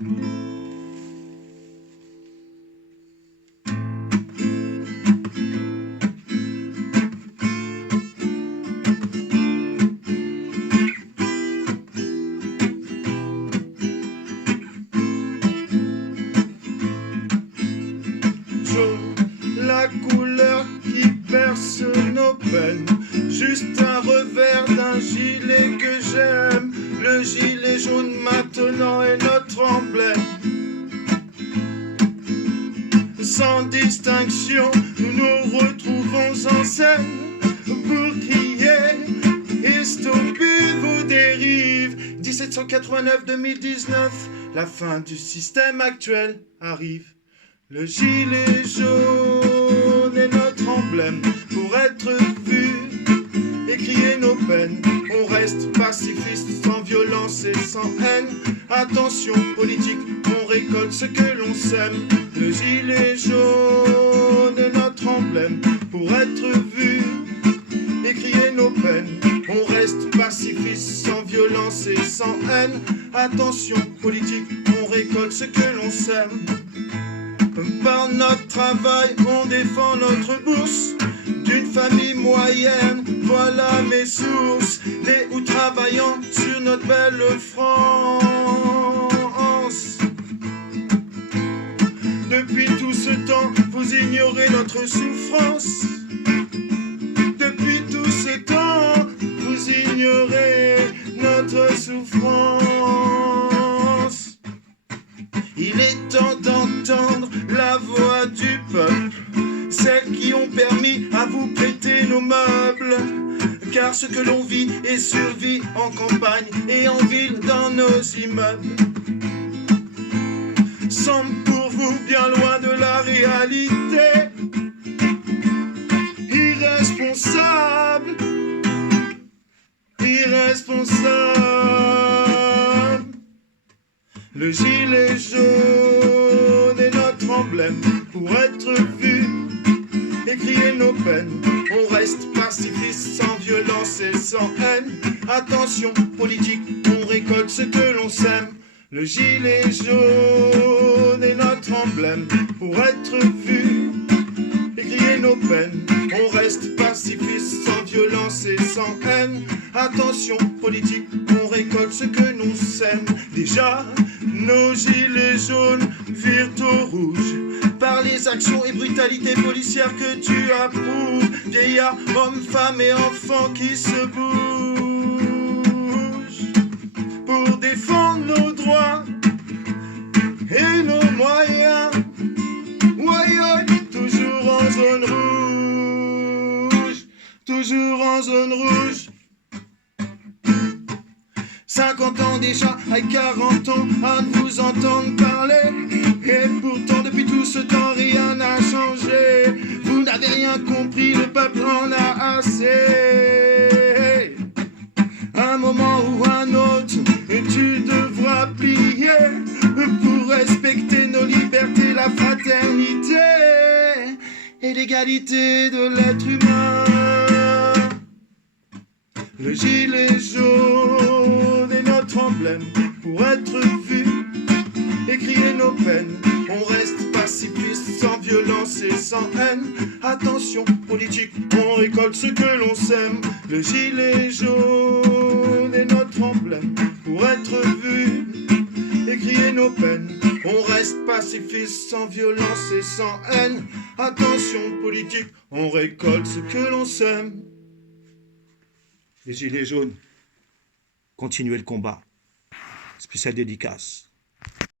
Jaune, la couleur qui berce nos peines, juste un revers d'un gilet que j'aime. Le gilet jaune maintenant est notre emblème. Sans distinction, nous nous retrouvons en scène pour crier et stopper vos dérives. 1789-2019, la fin du système actuel arrive. Le gilet jaune est notre emblème pour être vu et crier nos peines. On reste pacifiste, sans violence et sans haine. Attention politique, on récolte ce que l'on sème. Le gilet jaune est notre emblème pour être vu et crier nos peines. On reste pacifiste, sans violence et sans haine. Attention politique, on récolte ce que l'on sème. Par notre travail, on défend notre bourse. D'une famille moyenne, voilà mes sources. Nés ou travaillant sur notre belle France. Depuis tout ce temps, vous ignorez notre souffrance. Depuis tout ce temps, vous ignorez notre souffrance. Il est temps d'entendre la voix du peuple, celles qui ont permis à vous prêter nos meubles. Car ce que l'on vit est survie en campagne et en ville dans nos immeubles semble pour vous bien loin de la réalité. Irresponsable, irresponsable. Le gilet jaune est notre emblème pour être vu et crier nos peines. On reste pacifiste, sans violence et sans haine. Attention politique, on récolte ce que l'on sème. Le gilet jaune est notre emblème pour être vu et crier nos peines. On reste pacifiste, sans violence et sans haine. Attention politique, on récolte ce que l'on sème. Déjà, nos gilets jaunes virent au rouge par les actions et brutalités policières que tu approuves. Vieillards, hommes, femmes et enfants qui se bougent pour défendre nos droits et nos moyens. Ouais, toujours en zone rouge, toujours en zone rouge. 50 ans déjà, à 40 ans à vous entendre parler. Et pourtant depuis tout ce temps rien n'a changé. Vous n'avez rien compris, le peuple en a assez. Un moment ou un autre, tu devras plier pour respecter nos libertés, la fraternité et l'égalité de l'être humain. Le gilet jaune est notre emblème pour être vu et crier nos peines. On reste pacifiste, sans violence et sans haine. Attention politique, on récolte ce que l'on sème. Le gilet jaune est notre emblème pour être vu et crier nos peines. On reste pacifiste, sans violence et sans haine. Attention politique, on récolte ce que l'on sème. Les gilets jaunes, continuez le combat. Spéciale dédicace.